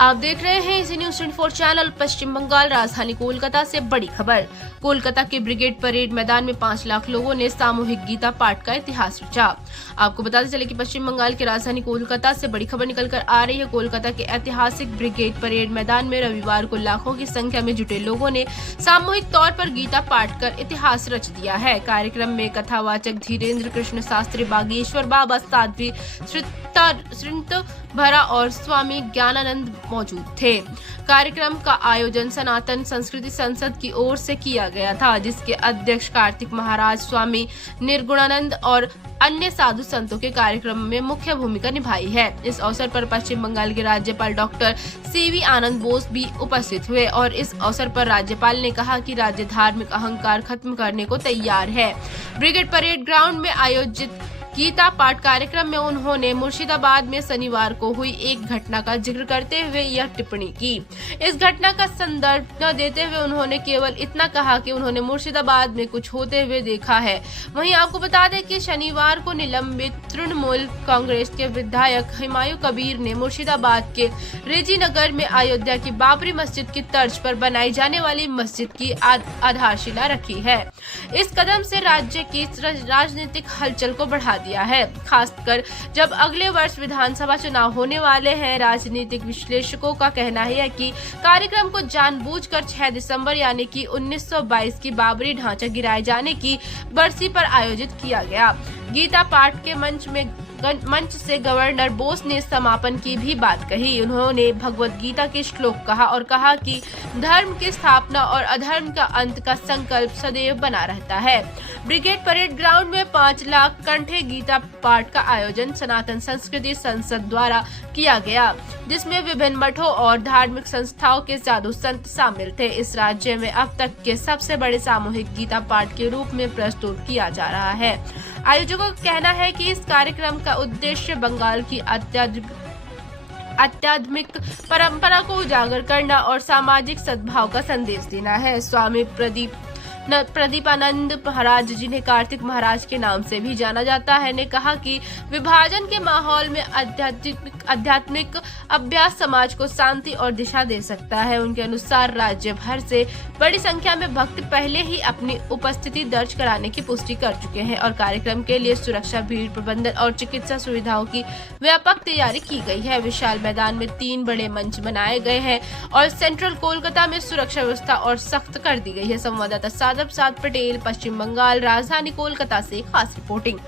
आप देख रहे हैं इसी न्यूज 24 चैनल। पश्चिम बंगाल राजधानी कोलकाता से बड़ी खबर। कोलकाता के ब्रिगेड परेड मैदान में 5 लाख लोगों ने सामूहिक गीता पाठ का इतिहास रचा। आपको बताते चले कि पश्चिम बंगाल की राजधानी कोलकाता से बड़ी खबर निकलकर आ रही है। कोलकाता के ऐतिहासिक ब्रिगेड परेड मैदान में रविवार को लाखों की संख्या में जुटे लोगों ने सामूहिक तौर पर गीता पाठ कर इतिहास रच दिया है। कार्यक्रम में कथावाचक धीरेन्द्र कृष्ण शास्त्री, बागेश्वर बाबा, साध्वी भरा और स्वामी ज्ञानानंद मौजूद थे। कार्यक्रम का आयोजन सनातन संस्कृति संसद की ओर से किया गया था, जिसके अध्यक्ष कार्तिक महाराज, स्वामी निर्गुणानंद और अन्य साधु संतों के कार्यक्रम में मुख्य भूमिका निभाई है। इस अवसर पर पश्चिम बंगाल के राज्यपाल डॉक्टर सीवी आनंद बोस भी उपस्थित हुए और इस अवसर पर राज्यपाल ने कहा कि राज्य धार्मिक अहंकार खत्म करने को तैयार है। ब्रिगेड परेड ग्राउंड में आयोजित गीता पाठ कार्यक्रम में उन्होंने मुर्शिदाबाद में शनिवार को हुई एक घटना का जिक्र करते हुए यह टिप्पणी की। इस घटना का संदर्भ न देते हुए उन्होंने केवल इतना कहा कि उन्होंने मुर्शिदाबाद में कुछ होते हुए देखा है। वहीं आपको बता दें कि शनिवार को निलंबित तृणमूल कांग्रेस के विधायक हुमायूं कबीर ने मुर्शिदाबाद के रेजी नगर में अयोध्या की बाबरी मस्जिद की तर्ज पर बनाई जाने वाली मस्जिद की आधारशिला रखी है। इस कदम से राज्य की राजनीतिक हलचल को बढ़ा दिया है, खासकर जब अगले वर्ष विधानसभा चुनाव होने वाले हैं। राजनीतिक विश्लेषकों का कहना है कि कार्यक्रम को जानबूझकर 6 दिसंबर यानी कि 1922 की बाबरी ढांचा गिराए जाने की बरसी पर आयोजित किया गया। गीता पाठ के मंच से गवर्नर बोस ने समापन की भी बात कही। उन्होंने भगवत गीता के श्लोक कहा और कहा कि धर्म की स्थापना और अधर्म का अंत का संकल्प सदैव बना रहता है। ब्रिगेड परेड ग्राउंड में 5 लाख कंठे गीता पाठ का आयोजन सनातन संस्कृति संसद द्वारा किया गया, जिसमें विभिन्न मठों और धार्मिक संस्थाओं के साधु संत शामिल थे। इस राज्य में अब तक के सबसे बड़े सामूहिक गीता पाठ के रूप में प्रस्तुत किया जा रहा है। आयोजकों का कहना है कि इस कार्यक्रम का उद्देश्य बंगाल की आध्यात्मिक परंपरा को उजागर करना और सामाजिक सद्भाव का संदेश देना है। स्वामी प्रदीपानंद महाराज, जिन्हें कार्तिक महाराज के नाम से भी जाना जाता है, ने कहा कि विभाजन के माहौल में आध्यात्मिक अभ्यास समाज को शांति और दिशा दे सकता है। उनके अनुसार राज्य भर से बड़ी संख्या में भक्त पहले ही अपनी उपस्थिति दर्ज कराने की पुष्टि कर चुके हैं और कार्यक्रम के लिए सुरक्षा, भीड़ प्रबंधन और चिकित्सा सुविधाओं की व्यापक तैयारी की गई है। विशाल मैदान में 3 बड़े मंच बनाए गए हैं और सेंट्रल कोलकाता में सुरक्षा व्यवस्था और सख्त कर दी गई है। संवाददाता सादब साद पटेल, पश्चिम बंगाल, राजधानी कोलकाता से खास रिपोर्टिंग।